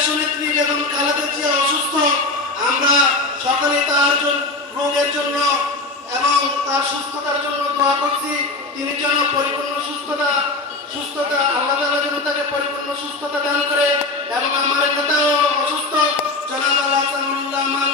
দেশনেত্রী বেগম খালেদা জিয়া অসুস্থ, আমরা সকলে তার রোগের জন্য এবং তার সুস্থতার জন্য দোয়া করছি। তিনি যেন পরিপূর্ণ সুস্থতা আল্লাহ তাআলা যেন তাকে পরিপূর্ণ সুস্থতা দান করে। এবং আমার নেতাও অসুস্থ, জনাব আল হাসানুল্লাহ মান